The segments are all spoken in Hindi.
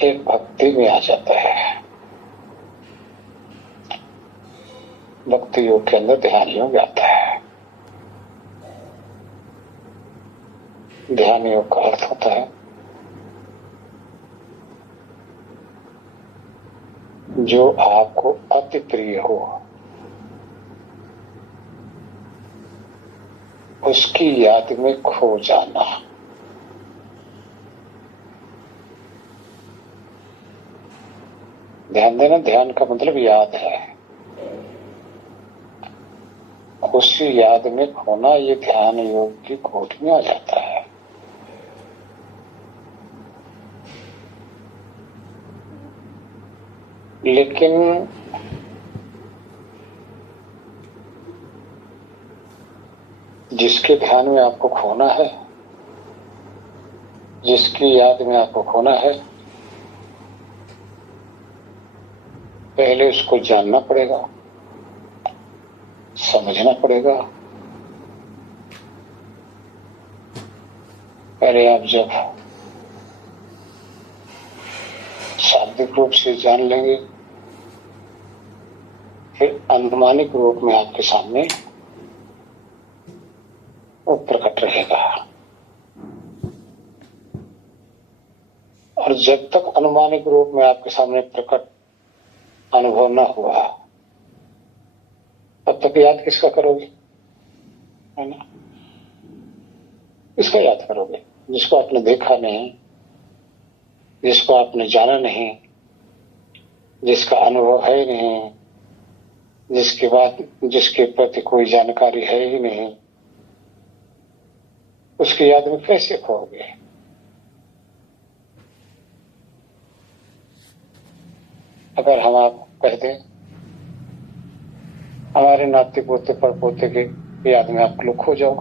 एक भक्ति में आ जाता है। भक्ति योग के अंदर ध्यान योग आता है। ध्यान योग का अर्थ होता है जो आपको अति प्रिय हो उसकी याद में खो जाना। ध्यान देना, ध्यान का मतलब याद है। उसी याद में खोना ये ध्यान योग की कोटि में आ जाता है। लेकिन जिसके ध्यान में आपको खोना है, जिसकी याद में आपको खोना है, पहले उसको जानना पड़ेगा, समझना पड़ेगा। पहले आप जब शाब्दिक रूप से जान लेंगे, फिर अनुमानिक रूप में आपके सामने वो प्रकट रहेगा। और जब तक अनुमानिक रूप में आपके सामने प्रकट अनुभव न हुआ, तब तक याद किसका करोगे, है ना? किसका याद करोगे? जिसको आपने देखा नहीं, जिसको आपने जाना नहीं, जिसका अनुभव है ही नहीं, जिसके प्रति कोई जानकारी है ही नहीं, उसकी याद में कैसे खोओगे? अगर हम आप कह दें हमारे नाते पोते पर पोते के याद में आप लोग खो जाओ,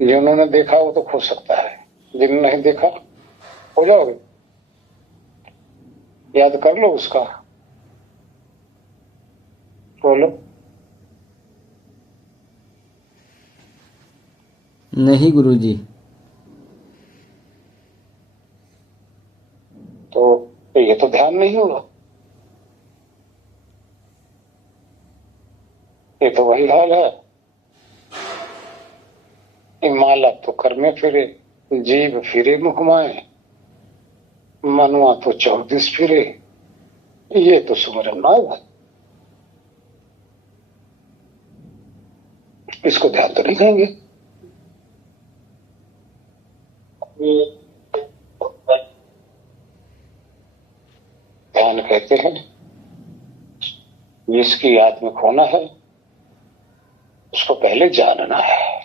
जिन्होंने देखा वो तो खो सकता है, जिन्होंने नहीं देखा हो जाओगे। याद कर लो उसका, बोलो। नहीं गुरुजी। तो ये तो ध्यान नहीं होगा, ये तो वही हाल है। माला तो कर में फिरे, जीव फिरे मुखमाए, मनुआ तो 24 फिरे, ये तो सुमरन नाग है। इसको ध्यान तो नहीं कहेंगे। ध्यान कहते हैं जिसकी याद में खोना है उसको पहले जानना है।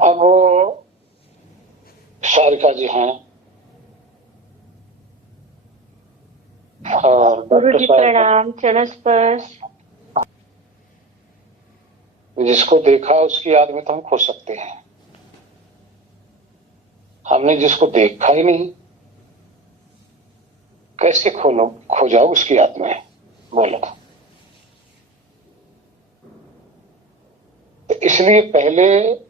अब सारिका जी हैं और गुरु जी प्रणाम। चरण स्पर्श। जिसको देखा उसकी याद में तो हम खो सकते हैं। हमने जिसको देखा ही नहीं, कैसे खो जाओ उसकी याद में, बोलो। तो इसलिए पहले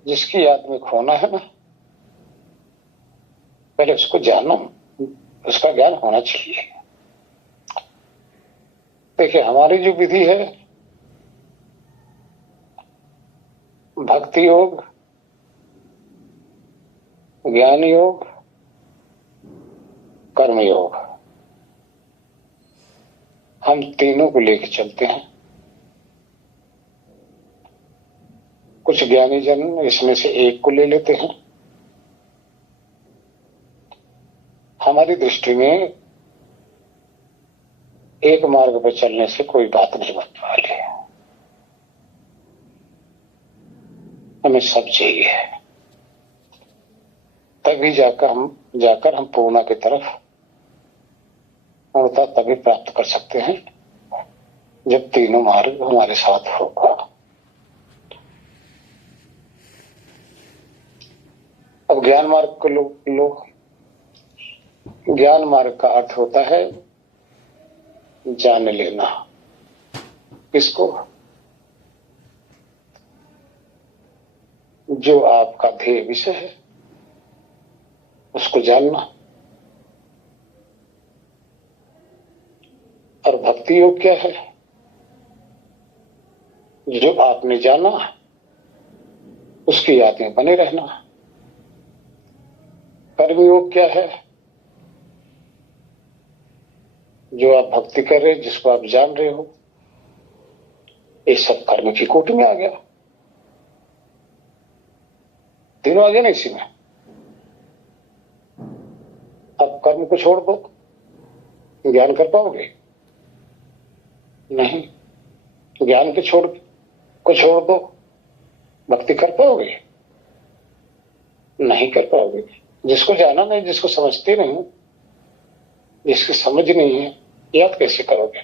जिसकी याद में खोना है ना, पहले उसको जानो, उसका ज्ञान होना चाहिए। देखिए हमारी जो विधि है, भक्ति योग, ज्ञान योग, कर्म योग, हम तीनों को लेकर चलते हैं। कुछ ज्ञानी जन इसमें से एक को ले लेते हैं। हमारी दृष्टि में एक मार्ग पर चलने से कोई बात नहीं बनने वाली है। हमें सब चाहिए, तभी जाकर हम पूर्णा की तरफ पूर्णता तभी प्राप्त कर सकते हैं जब तीनों मार्ग हमारे साथ होगा। अब ज्ञान मार्ग को लोग ज्ञान मार्ग का अर्थ होता है जान लेना। किसको? जो आपका ध्येय विषय है उसको जानना। और भक्ति योग क्या है? जो आपने जाना उसकी याद में बने रहना। कर्म योग क्या है? जो आप भक्ति कर रहे, जिसको आप जान रहे हो, ये सब कर्म की कोटि में आ गया। तीनों आ गया ना इसी में। अब कर्म को छोड़ दो, ज्ञान कर पाओगे? नहीं। ज्ञान को छोड़ दो, भक्ति कर पाओगे? नहीं कर पाओगे। जिसको जाना नहीं, जिसको समझते नहीं, जिसकी समझ नहीं है, याद कैसे करोगे?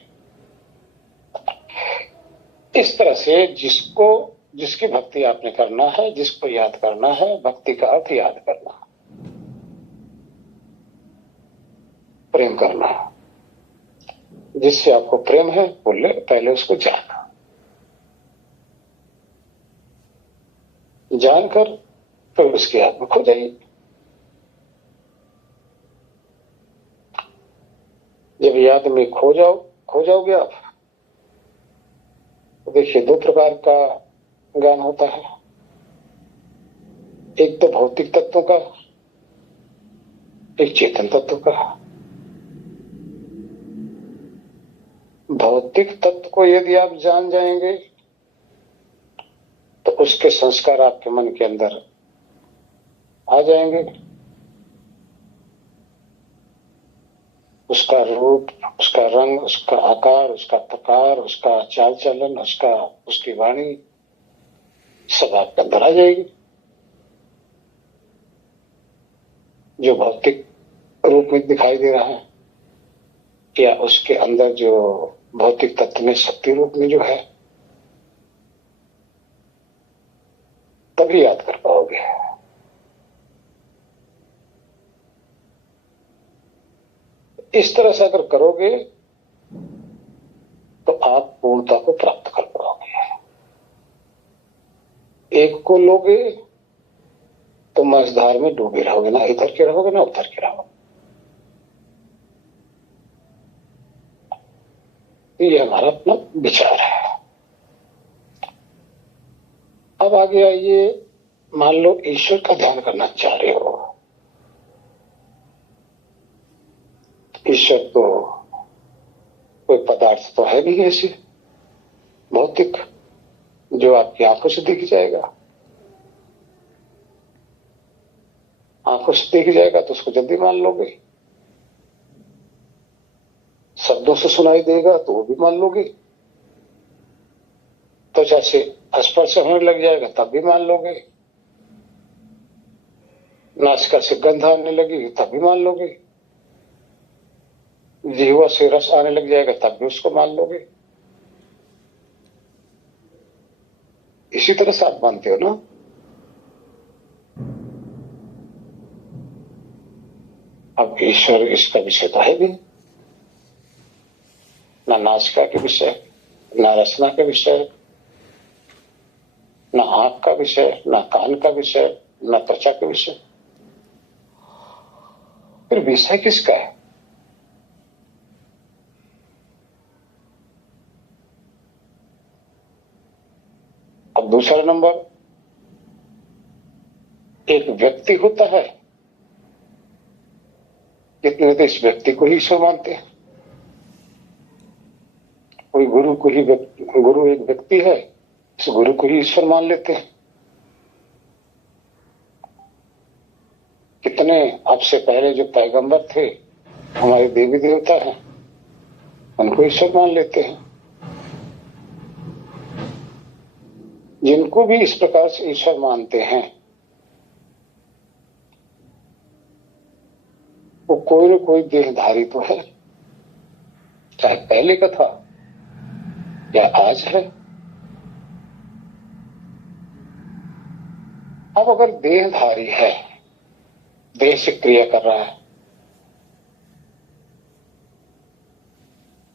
इस तरह से जिसकी भक्ति आपने करना है, जिसको याद करना है, भक्ति का अर्थ याद करना, प्रेम करना। जिससे आपको प्रेम है बोले पहले उसको जाना, जानकर फिर उसकी याद में खो जाइए। जब याद में खो जाओगे आप, तो देखिए दो प्रकार का ज्ञान होता है। एक तो भौतिक तत्वों का, एक चेतन तत्व का। भौतिक तत्व को यदि आप जान जाएंगे तो उसके संस्कार आपके मन के अंदर आ जाएंगे। उसका रूप, उसका रंग, उसका आकार, उसका प्रकार, उसका चाल चलन, उसकी वाणी सब आपके अंदर आ जाएगी। जो भौतिक रूप में दिखाई दे रहा है या उसके अंदर जो भौतिक तत्व में शक्ति रूप में जो है, तभी याद कर पाओगे। इस तरह से अगर करोगे तो आप पूर्णता को प्राप्त कर पाओगे। एक को लोगे तो मझधार में डूबे रहोगे, ना इधर के रहोगे ना उधर के रहोगे। ये हमारा अपना विचार है। अब आगे आइए, मान लो ईश्वर का ध्यान करना चाह रहे हो। ईश्वर तो कोई पदार्थ तो है नहीं ऐसे भौतिक जो आपकी आंखों से दिख जाएगा। आंखों से दिख जाएगा तो उसको जल्दी मान लोगे, शब्दों से सुनाई देगा तो वो भी मान लोगे, त्वचा से स्पर्श होने लग जाएगा तब भी मान लोगे, नासिका से गंध आने लगेगी तब भी मान लोगे, जिह्वा से रस आने लग जाएगा तब भी उसको मान लोगे। इसी तरह से आप मानते हो ना। अब ईश्वर इसका विषय तो है भी, ना नासिका के विषय, ना रसना के विषय, ना आंख का विषय, ना कान का विषय, ना त्वचा के विषय। फिर विषय किसका है? अब दूसरा नंबर, एक व्यक्ति होता है, कितने तो इस व्यक्ति को ही ईश्वर मानते हैं। कोई गुरु एक व्यक्ति है, इस गुरु को ही ईश्वर मान लेते हैं। कितने आपसे पहले जो पैगंबर थे, हमारे देवी देवता हैं, उनको ईश्वर मान लेते हैं। जिनको भी इस प्रकार से ईश्वर मानते हैं वो कोई न कोई देहधारी तो है, चाहे पहले का था या आज है। अब अगर देहधारी है, देह से क्रिया कर रहा है,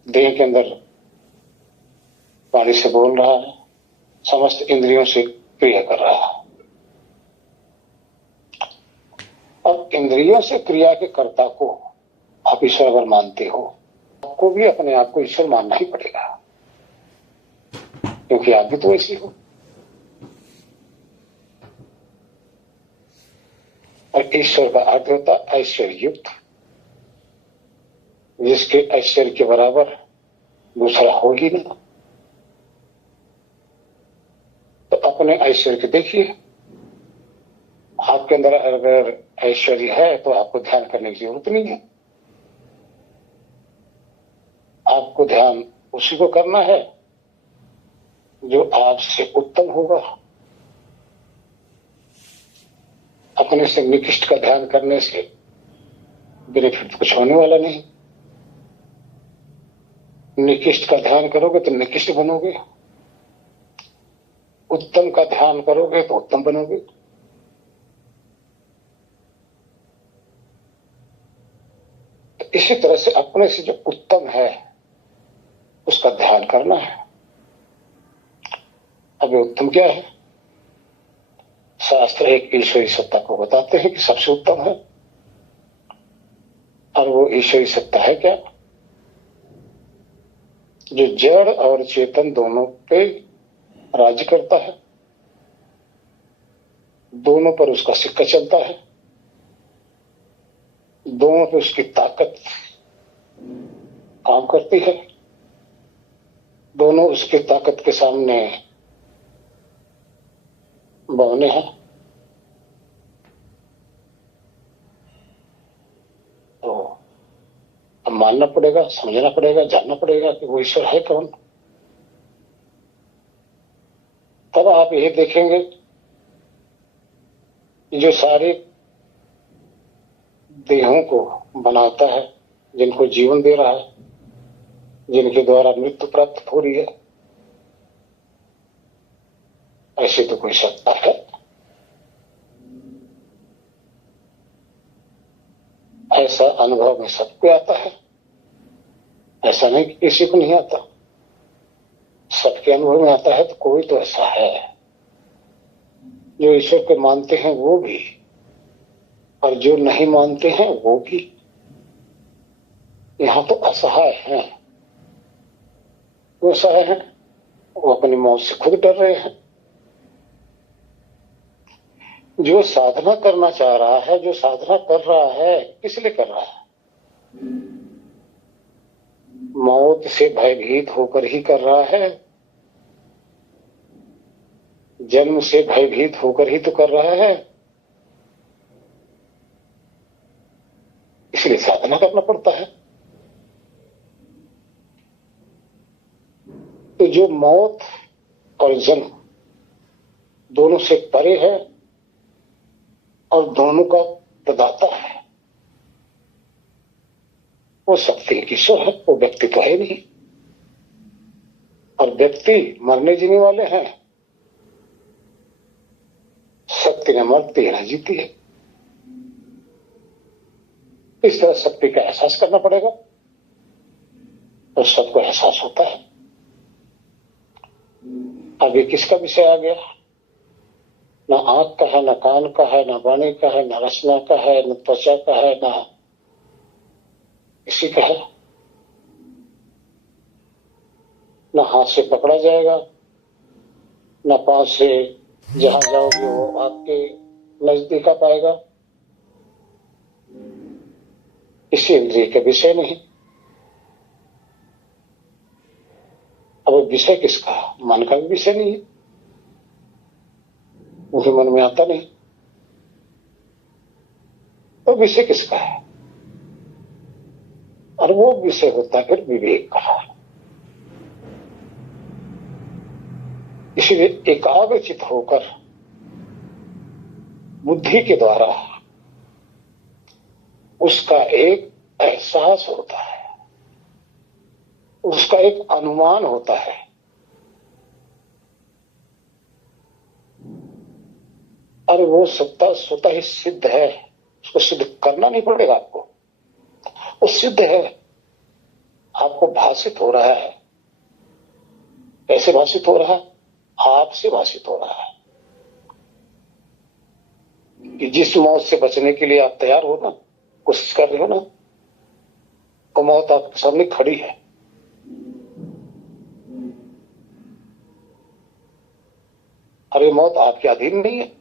देह के अंदर वाणी से बोल रहा है, समस्त इंद्रियों से क्रिया कर रहा है, अब इंद्रियों से क्रिया के कर्ता को आप ईश्वर अगर मानते हो, आपको भी अपने आप को ईश्वर मानना ही पड़ेगा, क्योंकि आप भी तो ऐसी हो। और ईश्वर का अर्थ होता ऐश्वर्य युक्त, जिसके ऐश्वर्य के बराबर दूसरा हो ही ना। तो अपने ऐश्वर्य को देखिए, आपके अंदर अगर ऐश्वर्य है तो आपको ध्यान करने की जरूरत नहीं है। आपको ध्यान उसी को करना है जो आपसे उत्तम होगा। अपने से निकृष्ट का ध्यान करने से बेनिफिट कुछ होने वाला नहीं। निकृष्ट का ध्यान करोगे तो निकृष्ट बनोगे, उत्तम का ध्यान करोगे तो उत्तम बनोगे। तो इसी तरह से अपने से जो उत्तम है उसका ध्यान करना है। अब ये उत्तम क्या है? शास्त्र एक ईश्वरी सत्ता को बताते हैं कि सबसे उत्तम है। और वो ईश्वरी सत्ता है क्या? जो जड़ और चेतन दोनों पे राज्य करता है, दोनों पर उसका सिक्का चलता है, दोनों पे उसकी ताकत काम करती है, दोनों उसकी ताकत के सामने बौने हैं। तो अब मानना पड़ेगा, समझना पड़ेगा, जानना पड़ेगा कि वो ईश्वर है कौन। तब आप ये देखेंगे कि जो सारे देहों को बनाता है, जिनको जीवन दे रहा है, जिनके द्वारा मृत्यु प्राप्त हो रही है, ऐसे तो कोई सत्ता है? ऐसा अनुभव में सबको आता है, ऐसा नहीं कि किसी को नहीं आता। सबके अनुभव में आता है। तो कोई तो ऐसा है जो ईश्वर को मानते हैं वो भी, और जो नहीं मानते हैं वो भी। यहां तो असहाय हैं। वो असहाय हैं, वो अपनी मौत से खुद डर रहे हैं। जो साधना करना चाह रहा है, जो साधना कर रहा है, किस लिए कर रहा है? मौत से भयभीत होकर ही कर रहा है। जन्म से भयभीत होकर ही तो कर रहा है। इसलिए साधना करना पड़ता है। तो जो मौत और जन्म दोनों से परे है और दोनों का प्रदाता है, वो शक्ति एक ईश्वर है, वो व्यक्ति तो है नहीं। और व्यक्ति मरने जीने वाले हैं, शक्ति न मरती है न जीती है। इस तरह शक्ति का एहसास करना पड़ेगा, तो सबको एहसास होता है। अब ये किसका विषय आ गया? न आंख का है, न कान का है, न वाणी का है, न रचना का है, न त्वचा का है, न किसी का है। न हाथ से पकड़ा जाएगा, न पांव से जहां जाओगे वो आपके नजदीक आ पाएगा। इसी इंद्रिय का विषय नहीं। अब विषय किसका? मन का भी विषय नहीं है, मुझे मन में आता नहीं। तो विषय किसका है? और वो विषय होता है फिर विवेक का। इसलिए एकाग्रचित होकर बुद्धि के द्वारा उसका एक एहसास होता है, उसका एक अनुमान होता है। और वो सत्ता स्वतः ही सिद्ध है, उसको सिद्ध करना नहीं पड़ेगा आपको, वो सिद्ध है। आपको भाषित हो रहा है। कैसे भाषित हो रहा है? आपसे भाषित हो रहा है। कि जिस मौत से बचने के लिए आप तैयार हो ना, कोशिश कर रहे हो ना, वो मौत आपके सामने खड़ी है। अरे मौत आपके अधीन नहीं है।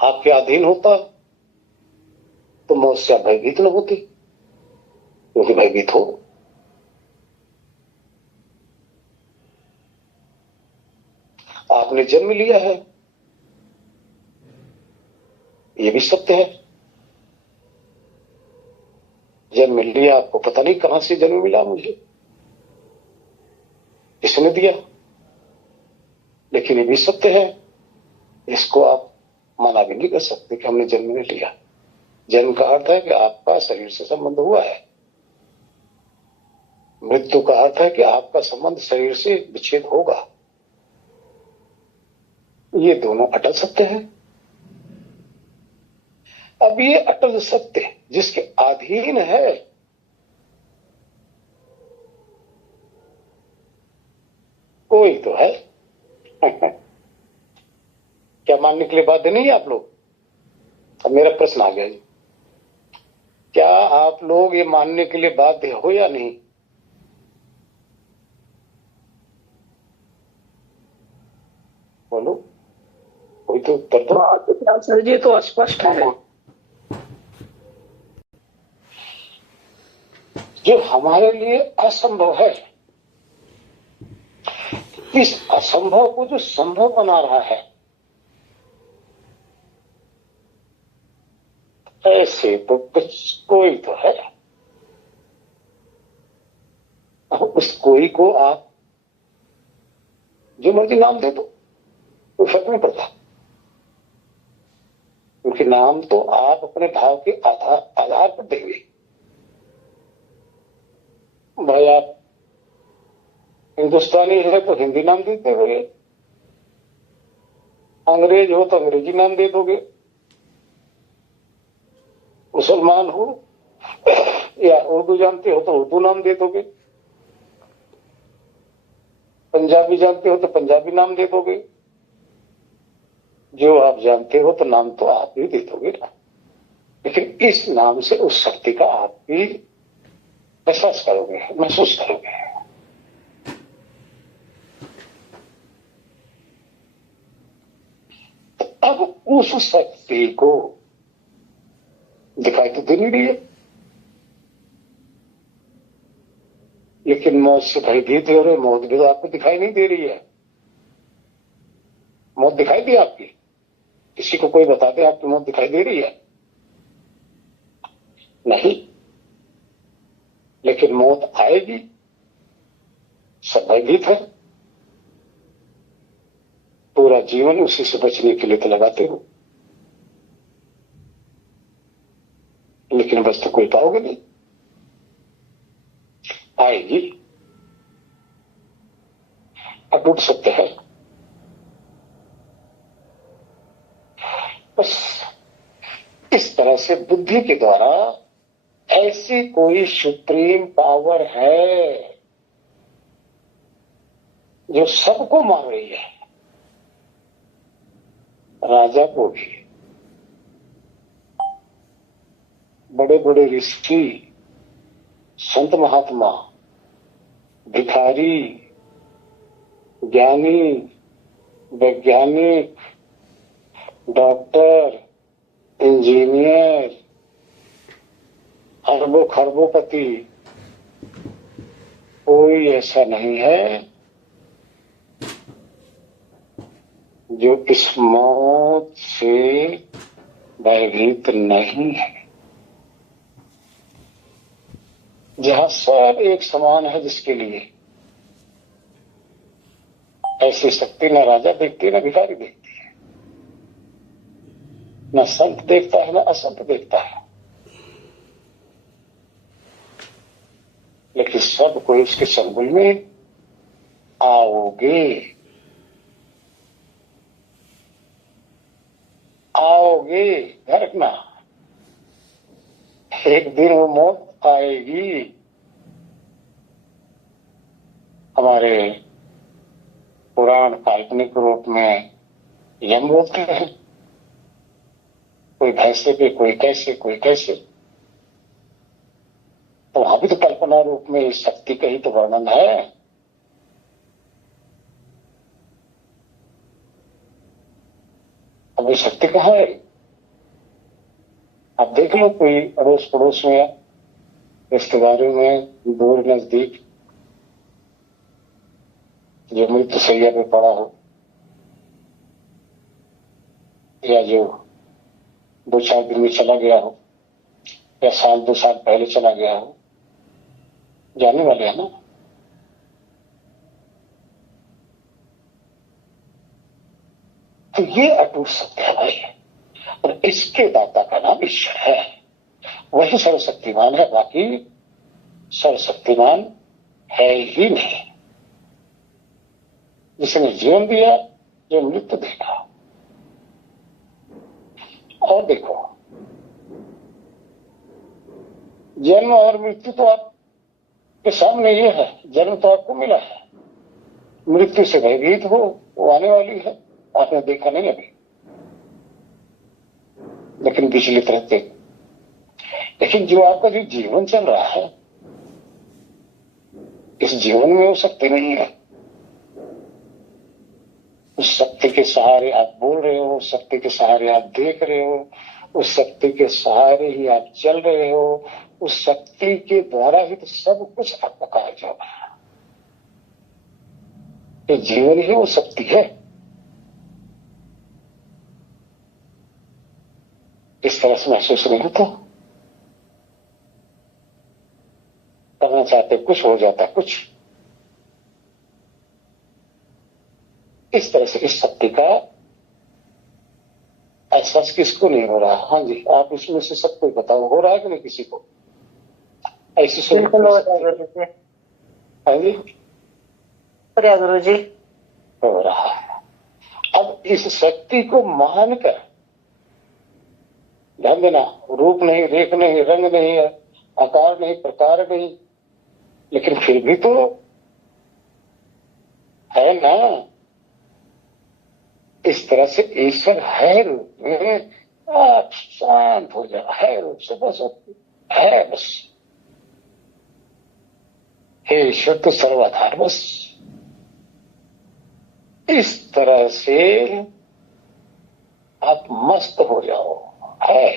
आपके अधीन होता तो मौत से आप भयभीत न होते, क्योंकि भयभीत हो। आपने जन्म लिया है, ये भी सत्य है। जन्म लिया, आपको पता नहीं कहां से जन्म मिला, मुझे किसने दिया, लेकिन ये भी सत्य है। इसको आप मना भी नहीं कर सकते कि हमने जन्म नहीं लिया। जन्म का अर्थ है कि आपका शरीर से संबंध हुआ है। मृत्यु का अर्थ है कि आपका संबंध शरीर से विच्छेद होगा। ये दोनों अटल सत्य है। अब ये अटल सत्य जिसके अधीन है, कोई तो है। क्या मानने के लिए बाध्य नहीं है आप लोग? अब मेरा प्रश्न आ गया जी, क्या आप लोग ये मानने के लिए बाध्य हो या नहीं? बोलो, कोई तो उत्तर दो। सर जी तो स्पष्ट है। जो हमारे लिए असंभव है, इस असंभव को जो संभव बना रहा है, ऐसे तो कुछ कोई तो है। उस कोई को आप जो मर्जी नाम दे दो, कोई फर्क नहीं पड़ता, क्योंकि नाम तो आप अपने भाव के आधार पर देंगे। भाई आप हिंदुस्तानी है तो हिंदी नाम दे दोगे, अंग्रेज हो तो अंग्रेजी नाम दे दोगे, मुसलमान हो या उर्दू जानते हो तो उर्दू नाम दे दोगे, पंजाबी जानते हो तो पंजाबी नाम दे दोगे। जो आप जानते हो तो नाम तो आप ही दे दोगे ना, लेकिन इस नाम से उस शक्ति का आप भी एहसास करोगे, महसूस करोगे। अब उस शक्ति को दिखाई तो दे नहीं रही है, लेकिन मौत से भयभीत हो रहे। मौत भी तो आपको दिखाई नहीं दे रही है। मौत दिखाई दी आपकी? किसी को कोई बता दे आपकी मौत दिखाई दे रही है? नहीं, लेकिन मौत आएगी। सब भयभीत है, पूरा जीवन उसी से बचने के लिए तो लगाते हो, लेकिन बच तो कोई पाओगे नहीं। आएगी, अटूट सत्य है। बस इस तरह से बुद्धि के द्वारा ऐसी कोई सुप्रीम पावर है जो सबको मार रही है, राजा को भी, बड़े बड़े ऋषि, संत महात्मा, भिखारी, ज्ञानी, वैज्ञानिक, डॉक्टर, इंजीनियर, अरबों खरबोपति, कोई ऐसा नहीं है जो इस मौत से भयभीत नहीं है। जहां सब एक समान है, जिसके लिए ऐसी शक्ति न राजा देखती है, न भिखारी देखती है, न संत देखता है, न असंत देखता है, लेकिन सब कोई उसके संगुल में आओगे, आओगे, ध्यान रखना। एक दिन वो मौत आएगी। हमारे पुराण काल्पनिक रूप में यम बोलते हैं, कोई भैंसे पे, कोई कैसे, कोई कैसे। तो वहां भी तो कल्पना रूप में इस शक्ति का ही तो वर्णन है। अब ये शक्ति कहाँ है? आप देख लो कोई अड़ोस पड़ोस में, रिश्तेदारों में, दूर नजदीक, जो मृत्यु शैया पे पड़ा हो, या जो 2-4 दिन में चला गया हो, या साल 2 साल पहले चला गया हो, जाने वाले हैं ना। तो ये अटूट सत्य है भाई, और इसके दाता का नाम ईश्वर है। वही सर्वशक्तिमान है, बाकी सर्वशक्तिमान है ही नहीं। जिसने जीवन दिया, जो मृत्यु देगा। और देखो, जन्म और मृत्यु तो आपके सामने ये है। जन्म तो आपको मिला है, मृत्यु से भयभीत हो, वो आने वाली है, आपने देखा नहीं अभी, लेकिन विचलित रहते। लेकिन जो आपका जो जीवन चल रहा है, इस जीवन में वो शक्ति नहीं है। उस शक्ति के सहारे आप बोल रहे हो, उस शक्ति के सहारे आप देख रहे हो, उस शक्ति के सहारे ही आप चल रहे हो, उस शक्ति के द्वारा ही तो सब कुछ आपका कार्य हो रहा है। ये जीवन ही वो शक्ति है। इस तरह से महसूस नहीं होता। करना चाहते कुछ, हो जाता कुछ। इस तरह से इस शक्ति का एहसास किसको नहीं हो रहा? हाँ जी, आप इसमें से सबको बताओ, हो रहा है कि नहीं किसी को ऐसी? बिल्कुल हो रहा है गुरु जी। हाँ जी, हो रहा है गुरु जी, हो रहा है। अब इस शक्ति को मानकर, ध्यान देना, रूप नहीं, रेख नहीं, रंग नहीं, आकार नहीं, प्रकार नहीं, लेकिन फिर भी तो है ना। इस तरह से ईश्वर है रूप में, आप शांत हो जाओ। है रूप से बस, है बस। हे ईश्वर तो सर्वाधार बस। इस तरह से आप मस्त हो जाओ। है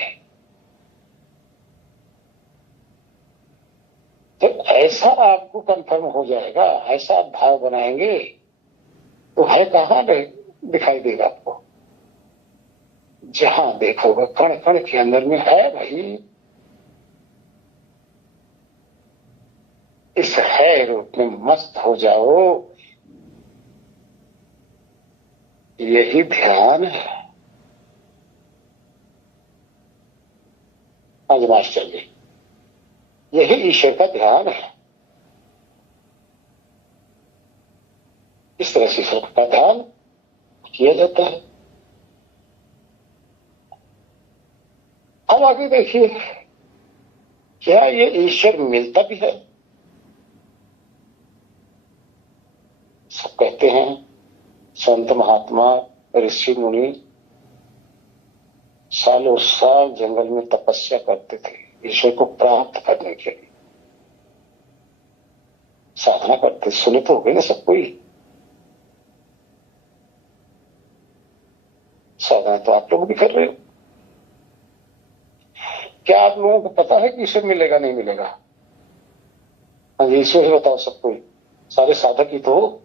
तो ऐसा आपको कंफर्म हो जाएगा, ऐसा आप भाव बनाएंगे तो है कहां दिखाई देगा आपको? जहां देखोगे कण कण के अंदर में है भाई। इस है रूप में मस्त हो जाओ, यही ध्यान है। आज मास्टर जी, यही ईश्वर का ध्यान है। इस तरह से ईश्वर का ध्यान किया जाता है। अब आगे देखिए, क्या ये ईश्वर मिलता भी है? सब कहते हैं संत महात्मा ऋषि मुनि सालों साल जंगल में तपस्या करते थे ईश्वर को प्राप्त करने के लिए, साधना करते। सुने तो हो गए ना सब कोई? साधना तो आप लोग भी कर रहे हो। क्या आप लोगों को पता है कि ईश्वर मिलेगा नहीं मिलेगा? हाँ जी, ईश्वर ही बताओ सबको। सारे साधक ही तो हो।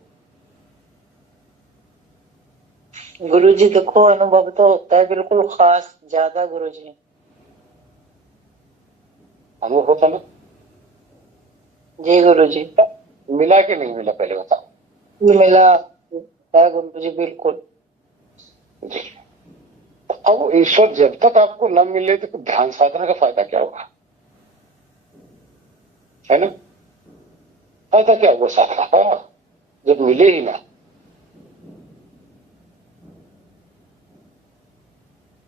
गुरु जी देखो, अनुभव तो होता है बिल्कुल खास, ज्यादा गुरु जी। अनुभव होता ना? जी गुरु जी। मिला कि नहीं मिला पहले बताओ। मिला है गुरु जी, बिल्कुल जी। अब ईश्वर जब तक आपको न मिले तो ध्यान साधना का फायदा क्या होगा? है ना? फायदा क्या होगा साधना का जब मिले ही ना?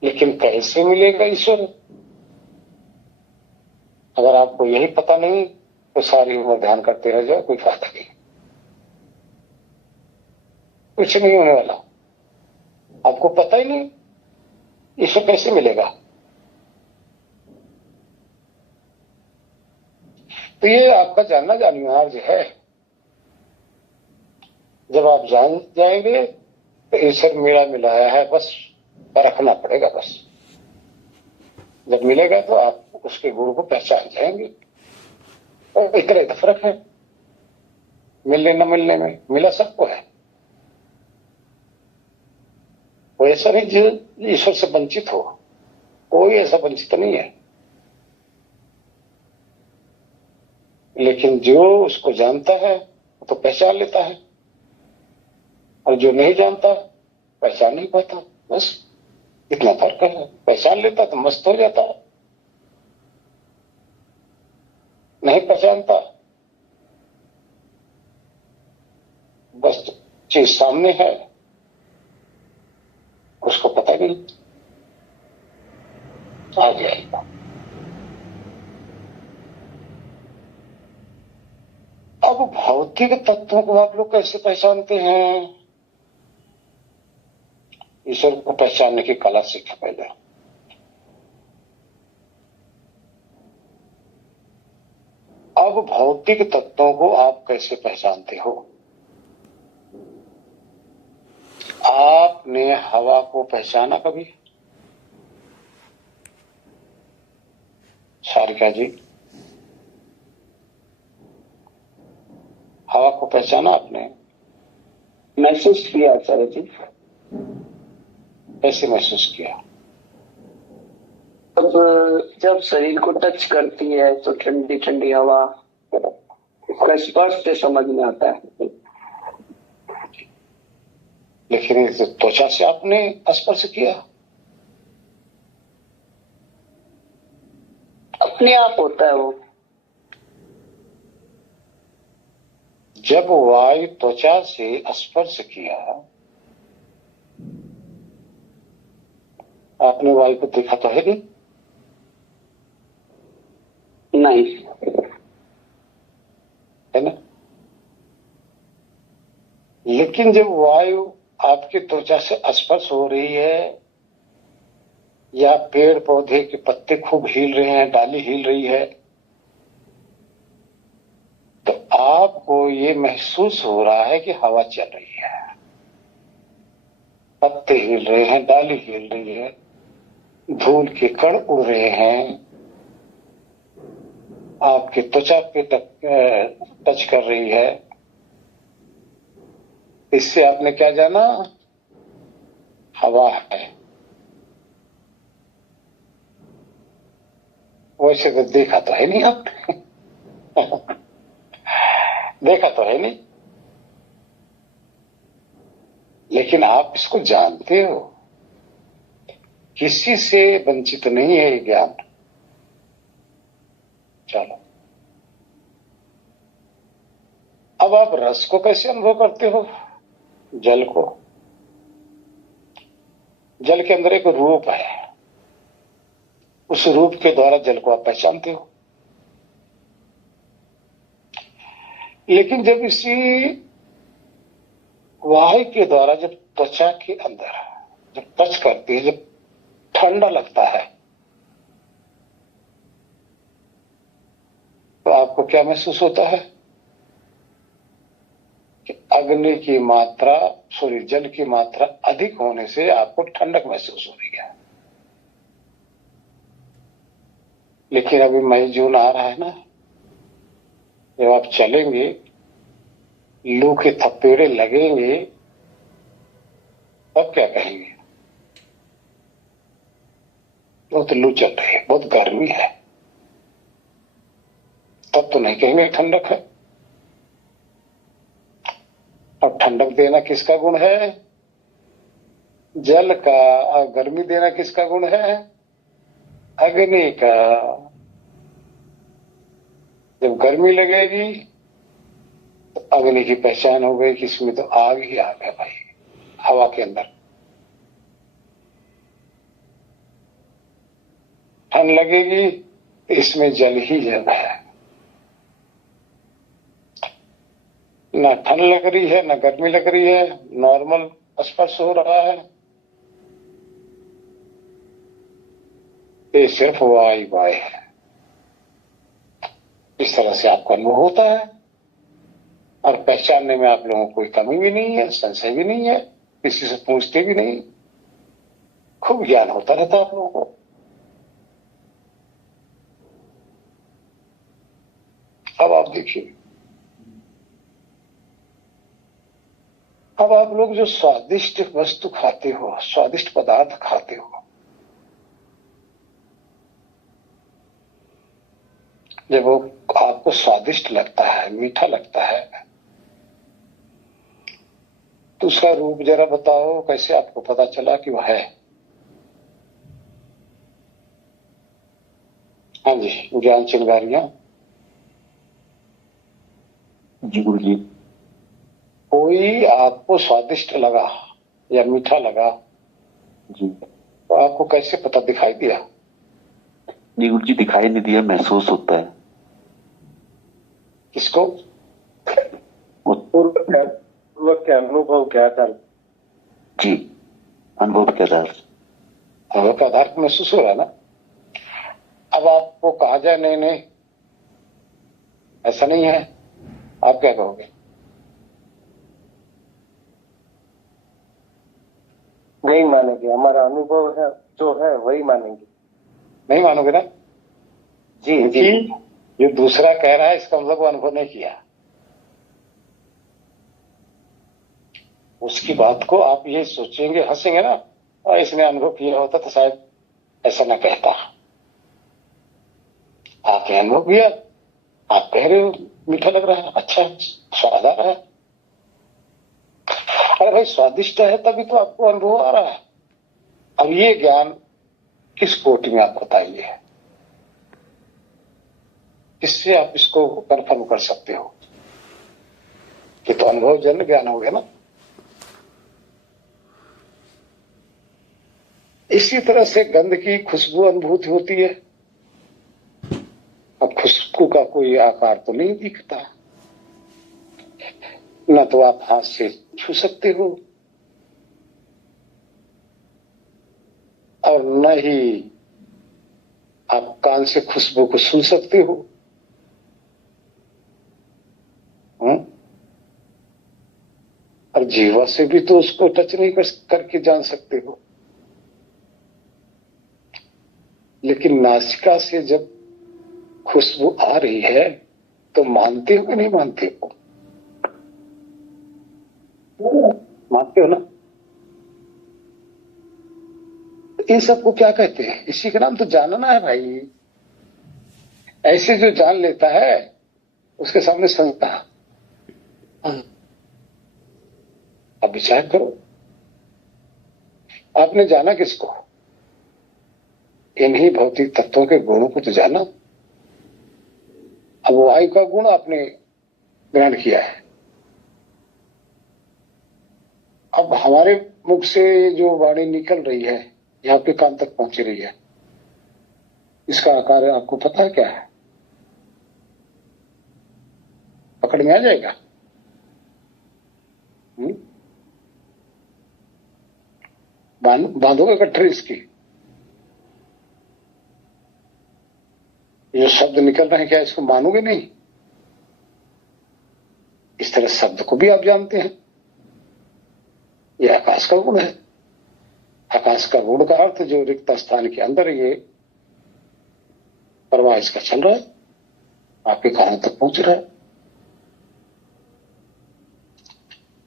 लेकिन कैसे मिलेगा ईश्वर? अगर आपको यही पता नहीं तो सारी उम्र ध्यान करते रह जाओ, कोई फायदा नहीं, कुछ नहीं होने वाला। आपको पता ही नहीं, ईश्वर कैसे मिलेगा? तो ये आपका जानना अनिवार्य है। जब आप जान जाएंगे तो ईश्वर मेरा मिलाया है, बस परखना पड़ेगा। बस जब मिलेगा तो आप उसके गुण को पहचान जाएंगे। और इतना ही तो फर्क है मिलने न मिलने में। मिला सबको है, वो ऐसा नहीं जो ईश्वर से वंचित हो, कोई ऐसा वंचित नहीं है। लेकिन जो उसको जानता है वो तो पहचान लेता है, और जो नहीं जानता पहचान नहीं पाता। बस इतना फर्क है। पहचान लेता तो मस्त हो जाता है, नहीं पहचानता बस चीज सामने है, उसको पता नहीं, आ जाएगा। अब भौतिक तत्वों को आप लोग कैसे पहचानते हैं? ईश्वर को पहचानने की कला सीखे पहले। अब भौतिक तत्वों को आप कैसे पहचानते हो? आपने हवा को पहचाना कभी? सारिका जी, हवा को पहचाना आपने? महसूस किया सर जी। कैसे महसूस किया? अब जब शरीर को टच करती है तो ठंडी ठंडी हवा का स्पर्श से समझ में आता है। लेकिन इस त्वचा से आपने स्पर्श किया? अपने आप होता है वो। जब वायु त्वचा से स्पर्श किया, आपने वायु को देखा तो है नहीं? नहीं है ना? लेकिन जब वायु आपकी त्वचा से स्पर्श हो रही है, या पेड़ पौधे के पत्ते खूब हिल रहे हैं, डाली हिल रही है, तो आपको ये महसूस हो रहा है कि हवा चल रही है, पत्ते हिल रहे हैं, डाली हिल रही है, धूल के कण उड़ रहे हैं, आपके त्वचा पे टच कर रही है। इससे आपने क्या जाना? हवा है। वैसे तो देखा तो है नहीं आपने देखा तो है नहीं, लेकिन आप इसको जानते हो। किसी से वंचित नहीं है ये ज्ञान। चलो, अब आप रस को कैसे अनुभव करते हो? जल को। जल के अंदर एक रूप है, उस रूप के द्वारा जल को आप पहचानते हो। लेकिन जब इसी वायु के द्वारा जब त्वचा के अंदर जब टच करती है, जब ठंडा लगता है, तो आपको क्या महसूस होता है? कि अग्नि की मात्रा, जल की मात्रा अधिक होने से आपको ठंडक महसूस हो रही है। लेकिन अभी मई जून आ रहा है ना, जब आप चलेंगे, लू के थपेड़े लगेंगे, तब क्या कहेंगे? बहुत लू चल रही है, बहुत गर्मी है। तब तो नहीं कहेंगे ठंडक है। अब ठंडक देना किसका गुण है? जल का। और गर्मी देना किसका गुण है? अग्नि का। जब गर्मी लगेगी तो अग्नि की पहचान हो गई कि इसमें तो आग ही आग है भाई, हवा के अंदर। ठंड लगेगी तो इसमें जल ही जल है। ना ठंड लग रही है, ना गर्मी लग रही है, नॉर्मल स्पर्श हो रहा है, ये सिर्फ वाई वाई है। इस तरह से आपको अनुभव होता है और पहचानने में आप लोगों को कोई कमी भी नहीं है, संशय भी नहीं है, किसी से पूछते भी नहीं, खूब ज्ञान होता रहता है आप लोगों को। अब आप देखिए, अब आप लोग जो स्वादिष्ट वस्तु खाते हो, स्वादिष्ट पदार्थ खाते हो, जब वो आपको स्वादिष्ट लगता है, मीठा लगता है, तो उसका रूप जरा बताओ, कैसे आपको पता चला कि वह है? हाँ जी, ज्ञान चिंगारियां। जी गुरु जी। कोई आपको स्वादिष्ट लगा या मीठा लगा जी, तो आपको कैसे पता दिखाई दिया? जी गुरु जी, दिखाई नहीं दिया, महसूस होता है। किसको? पूर्व के अनुभव के आधार। जी, अनुभव के आधार। अनुभव के आधार पर महसूस हो रहा है ना। अब आपको कहा जाए नहीं नहीं ऐसा नहीं है, आप क्या कहोगे? नहीं मानेंगे, हमारा अनुभव है जो है वही मानेंगे। नहीं मानोगे ना? जी जी। जो दूसरा कह रहा है इसका मतलब वो अनुभव नहीं किया। उसकी बात को आप ये सोचेंगे, हंसेंगे ना, और इसने अनुभव किया होता तो शायद ऐसा ना कहता। आपने अनुभव किया, आप कह रहे हो मीठा लग रहा है, अच्छा स्वाद आ रहा है। अरे भाई स्वादिष्ट है तभी तो आपको अनुभव आ रहा है। अब ये ज्ञान किस कोटि में आप बताइए, किससे आप इसको कन्फर्म कर सकते हो? कि तो अनुभव जन्य ज्ञान हो गया ना। इसी तरह से गंध की खुशबू अनुभूति होती है। अब खुशबू का कोई आकार तो नहीं दिखता, न तो आप हाथ से छू सकते हो और न ही आप कान से खुशबू को सुन सकते हो। और जीवा से भी तो उसको टच नहीं करके जान सकते हो। लेकिन नासिका से जब खुशबू आ रही है तो मानते हो कि नहीं मानते हो? मानते हो ना? इन सबको क्या कहते हैं? इसी का नाम तो जानना है भाई। ऐसे जो जान लेता है उसके सामने संस्था। अब विचार करो, आपने जाना किसको? इन्हीं भौतिक तत्वों के गुणों को तो जाना। अब वायु का गुण आपने ग्रहण किया है। अब हमारे मुख से जो वाणी निकल रही है, यहाँ पे कान तक पहुंच रही है, इसका आकार आपको पता है क्या है? पकड़ में आ जाएगा? बांधोगे गठरी इसकी? ये शब्द निकल रहे हैं, क्या इसको मानोगे नहीं? इस तरह शब्द को भी आप जानते हैं, यह आकाश का गुण है। आकाश का गुण का अर्थ जो रिक्त स्थान के अंदर ये प्रवाह इसका चल रहा है, आपके कानों तक पहुंच रहा है।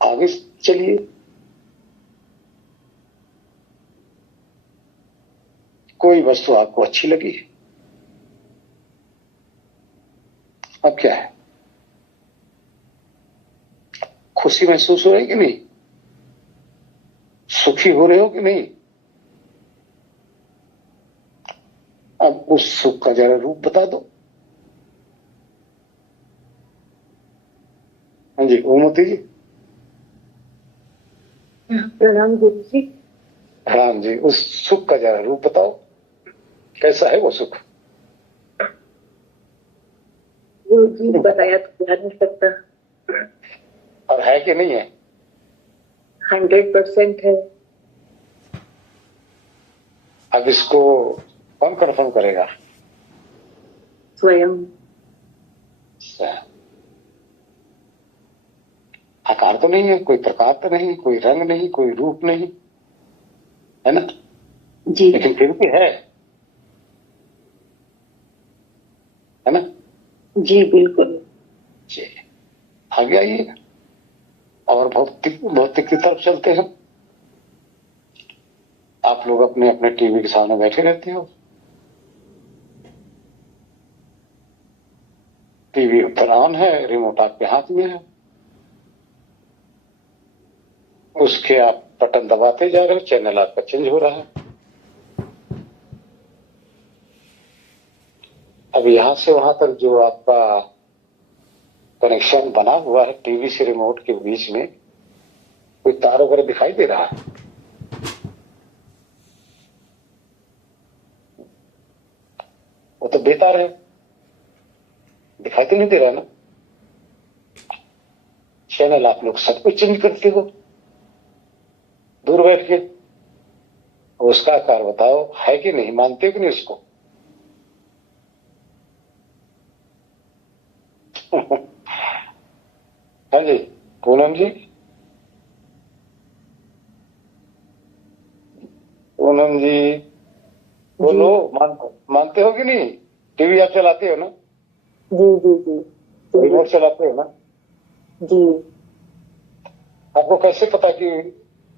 आगे चलिए, कोई वस्तु आपको अच्छी लगी, अब क्या है? खुशी महसूस हो रही कि नहीं? सुखी हो रहे हो कि नहीं? अब उस सुख का जरा रूप बता दो। हाँ जी, ओमती जी। प्रणाम गुरु जी। राम जी, उस सुख का जरा रूप बताओ, कैसा है वो सुख? गुरु जी बताया तो जा नहीं सकता। और है कि नहीं है? 100% है। अब इसको कौन कंफर्म करेगा? स्वयं। आकार तो नहीं है, कोई प्रकार तो नहीं, कोई रंग नहीं, कोई रूप नहीं, है ना? जी लेकिन फिर भी है ना? जी बिल्कुल। जी। आगे आइए और भौतिक की तरफ चलते हैं। आप लोग अपने अपने टीवी के सामने बैठे रहते हो, टीवी ऊपर ऑन है, रिमोट आपके हाथ में है, उसके आप बटन दबाते जा रहे हो, चैनल आपका चेंज हो रहा है। अब यहां से वहां तक जो आपका कनेक्शन बना हुआ है टीवी से रिमोट के बीच में, कोई तार वगैरह दिखाई दे रहा है? वो तो बेतार है, दिखाई तो नहीं दे रहा ना। चैनल आप लोग सब कुछ चेंज करते हो दूर बैठ के, उसका आकार बताओ है कि नहीं, मानते हो कि नहीं उसको? हाँ जी पूनम जी, पूनम जी बोलो, मानते हो कि नहीं? टीवी आप चलाते हो ना? जी जी जी रिमोट चलाते हो ना? जी। आपको कैसे पता कि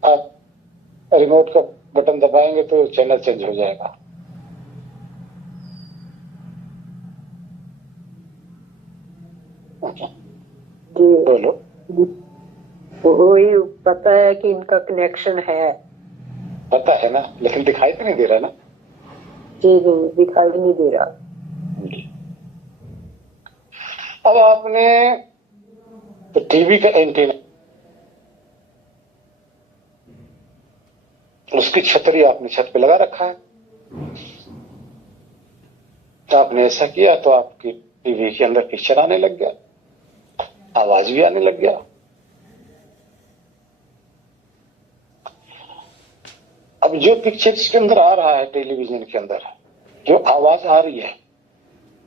आप रिमोट का बटन दबाएंगे तो चैनल चेंज हो जाएगा? जी बोलो। वही पता है कि इनका कनेक्शन है। पता है ना, लेकिन दिखाई तो नहीं दे रहा ना। जी जी दिखाई नहीं दे रहा। अब आपने तो टीवी का एंटीना, उसकी छतरी आपने छत पे लगा रखा है, तो आपने ऐसा किया तो आपकी टीवी के अंदर पिक्चर आने लग गया, आवाज भी आने लग गया। अब जो पिक्चर इसके अंदर आ रहा है, टेलीविजन के अंदर जो आवाज आ रही है,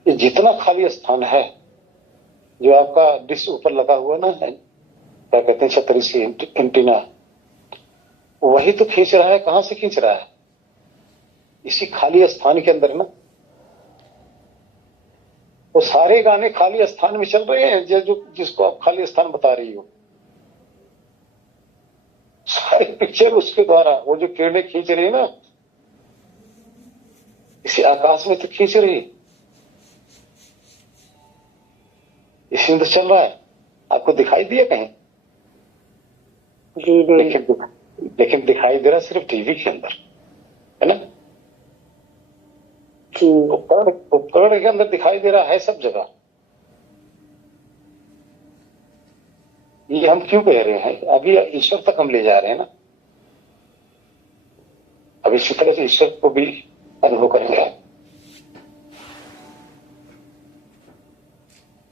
ये जितना खाली स्थान है, जो आपका डिश ऊपर लगा हुआ ना है, क्या कहते हैं, छतरी से एंटीना, वही तो खींच रहा है। कहां से खींच रहा है? इसी खाली स्थान के अंदर ना। वो सारे गाने खाली स्थान में चल रहे हैं, जो जिसको आप खाली स्थान बता रही हो, सारी पिक्चर उसके द्वारा, वो जो किरणें खींच रही है ना, इसी आकाश में तो खींच रही है, इसी में तो चल रहा है। आपको दिखाई दिया कहीं? जी जी लेकिन दिखाई दे रहा सिर्फ टीवी के अंदर, है ना? जी उपकरण के अंदर दिखाई दे रहा है सब जगह। ये हम क्यों कह रहे हैं? अभी ईश्वर तक हम ले जा रहे हैं ना। अब इसी तरह से ईश्वर को भी अनुभव करेंगे।